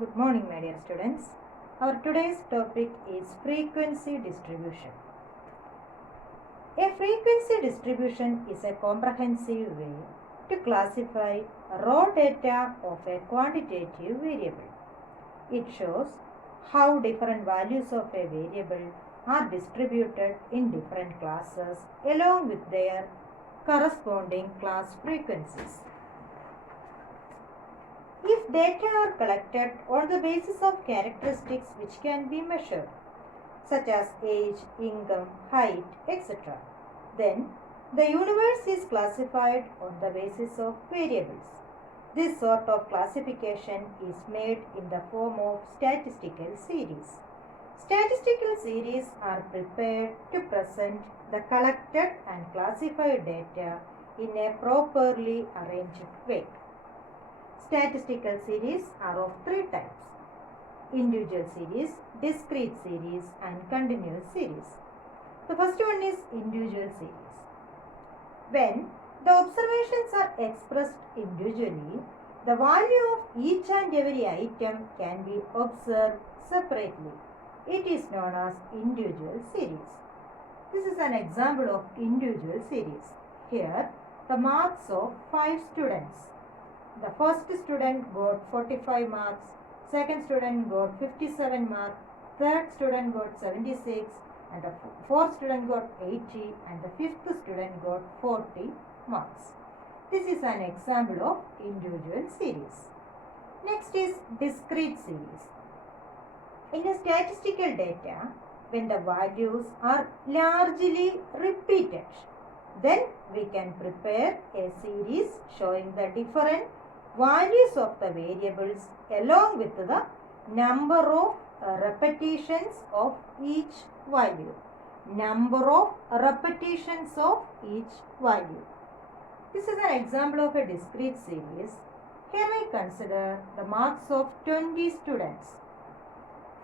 Good morning, my dear students. Our today's topic is frequency distribution. A frequency distribution is a comprehensive way to classify raw data of a quantitative variable. It shows how different values of a variable are distributed in different classes along with their corresponding class frequencies. If data are collected on the basis of characteristics which can be measured, such as age, income, height, etc., then the universe is classified on the basis of variables. This sort of classification is made in the form of statistical series. Statistical series are prepared to present the collected and classified data in a properly arranged way. Statistical series are of three types: individual series, discrete series, and continuous series. The first one is individual series. When the observations are expressed individually, the value of each and every item can be observed separately. It is known as individual series. This is an example of individual series. Here, the marks of 5 students. The first student got 45 marks, second student got 57 marks, third student got 76, and the fourth student got 80, and the fifth student got 40 marks. This is an example of individual series. Next is discrete series. In a statistical data, when the values are largely repeated, then we can prepare a series showing the different values of the variables along with the number of repetitions of each value. Number of repetitions of each value. This is an example of a discrete series. Here we consider the marks of 20 students.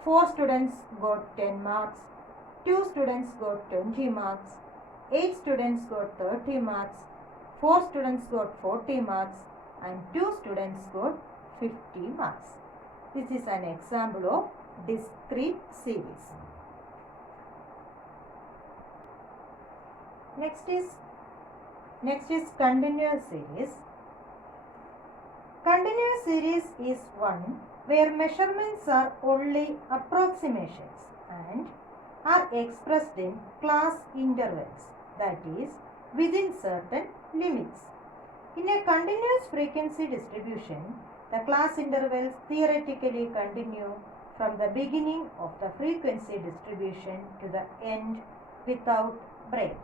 4 students got 10 marks, 2 students got 20 marks, 8 students got 30 marks, 4 students got 40 marks, and 2 students got 50 marks. This is an example of discrete series. Next is continuous series. Continuous series is one where measurements are only approximations and are expressed in class intervals, that is, within certain limits. In a continuous frequency distribution, the class intervals theoretically continue from the beginning of the frequency distribution to the end without break.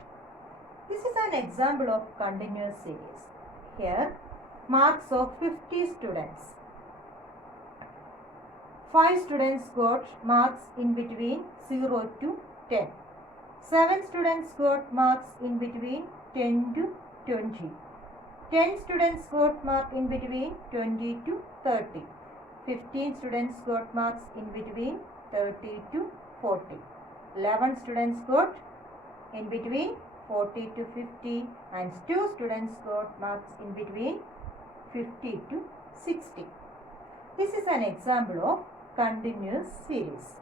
This is an example of continuous series. Here, marks of 50 students. 5 students got marks in between 0 to 10. 7 students got marks in between 10 to 20. 10 students got marks in between 20 to 30. 15 students got marks in between 30 to 40. 11 students got in between 40 to 50, and 2 students got marks in between 50 to 60. This is an example of continuous series.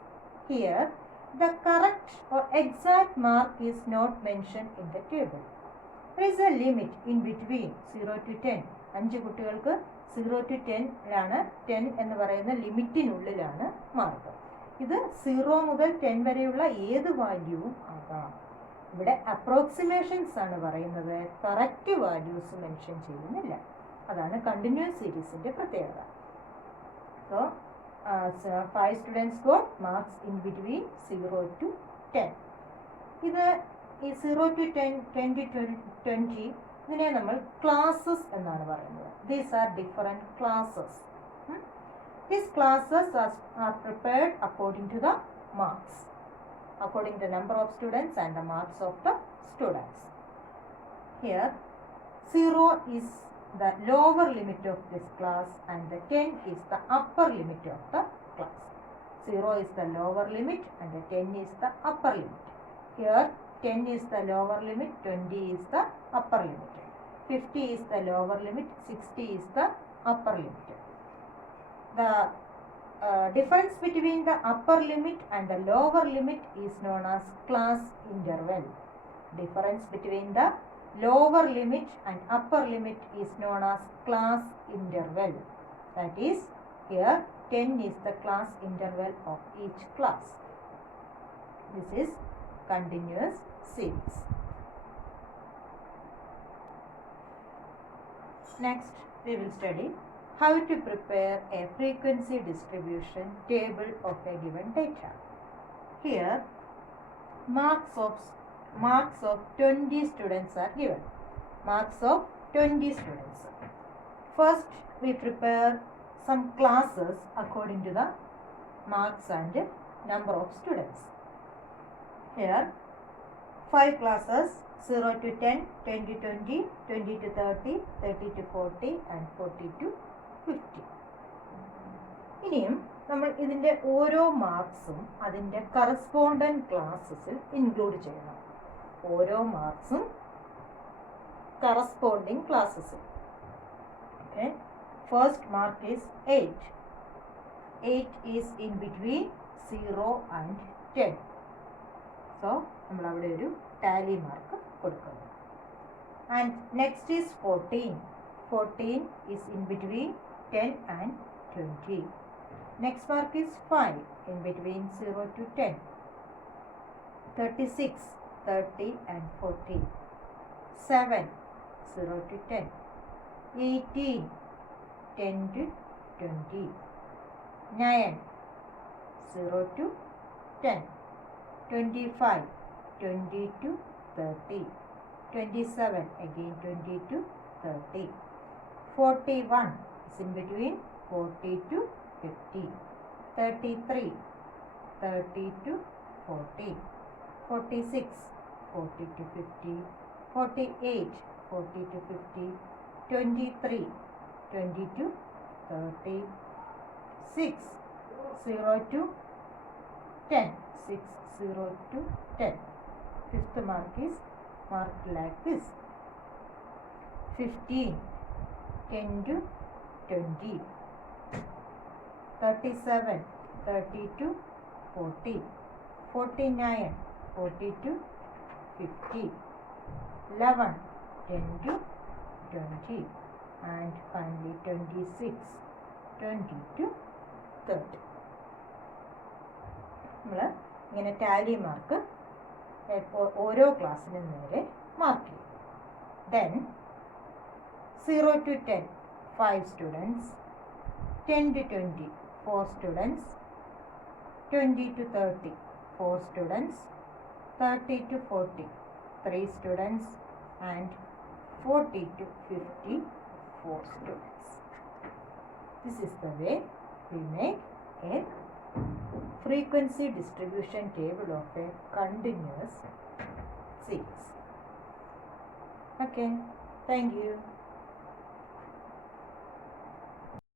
Here, the correct or exact mark is not mentioned in the table. There is a limit in between 0 to 10. 5 കുട്ടികൾക്ക് 0 to 10 ലാണ് 10 എന്ന് പറയുന്ന ലിമിറ്റിനുള്ളിലാണ് mark. ഇത് 0 മുതൽ 10 വരെയുള്ള ഏത് വാല്യൂവും ആകാം. ഇവിടെ അപ്രോക്സിമേഷൻസ് ആണ് പറയുന്നത്, കറക്റ്റ് വാല്യൂസ് മെൻഷൻ ചെയ്യുന്നില്ല. അതാണ് കണ്ടിന്യൂസ് സീരീസിന്റെ പ്രത്യേകത. So 5 students got marks in between 0 to 10. ഇത് ഈ 0 to 10, 10 to 20 ഇതിനെ നമ്മൾ ക്ലാസ്സസ് എന്നാണ് പറയുന്നത്. These are different classes. These classes are prepared according to the marks, according to the number of students and the marks of the students. Here 0 is the lower limit of this class and the 10 is the upper limit of the class. 0 is the lower limit and the 10 is the upper limit. Here 10 is the lower limit, 20 is the upper limit. 50 is the lower limit, 60 is the upper limit. The difference between the upper limit and the lower limit is known as class interval. Difference between the lower limit and upper limit is known as class interval. That is, here 10 is the class interval of each class. This is continuous series. Next, we will study how to prepare a frequency distribution table of a given data. Here, marks of 20 students are given. Marks of 20 students. First, we prepare some classes according to the marks and number of students. Here, 5 classes, 0 to 10, 10 to 20, 20 to 30, 30 to 40 and 40 to 50. ഇനിയും നമ്മൾ ഇതിൻ്റെ ഓരോ മാർക്സും അതിൻ്റെ correspondent ക്ലാസ്സസിൽ include ചെയ്യണം. ഓരോ മാർക്സും corresponding ക്ലാസ്സസിൽ. Okay. First mark is 8. 8 is in between 0 and 10. So, നമ്മൾ അവിടെ ഒരു ടാലി മാർക്ക് കൊടുക്കുന്നു. And next is 14. 14 is in between 10 and 20. Next mark is 5 in between 0 to 10. 36, 30 and 40. 7, 0 to 10. 18, 10 to 20. 9, 0 to 10. 25, 20 to 30. 27, again 20 to 30. 41 is in between 40 to 50. 33, 30 to 40. 46, 40 to 50. 48, 40 to 50. 23, 20 to 30. 6, 0 to 10. 6, 0 to 10. Fifth mark is marked like this. 15, 10 to 20. 37, 30 to 40. 49, 40 to 50. 11, 10 to 20. And finally 26, 20 to 30. നമ്മൾ ഇങ്ങനെ Tally mark ഓരോ ക്ലാസ്സിനും നേരെ mark ചെയ്യും. Then 0 to 10, 5 students. 10 to 20, 4 students. 20 to 30, 4 students. 30 to 40, 3 students. And 40 to 50, 4 students. This is the way we make a frequency distribution table of a continuous series. Okay, thank you.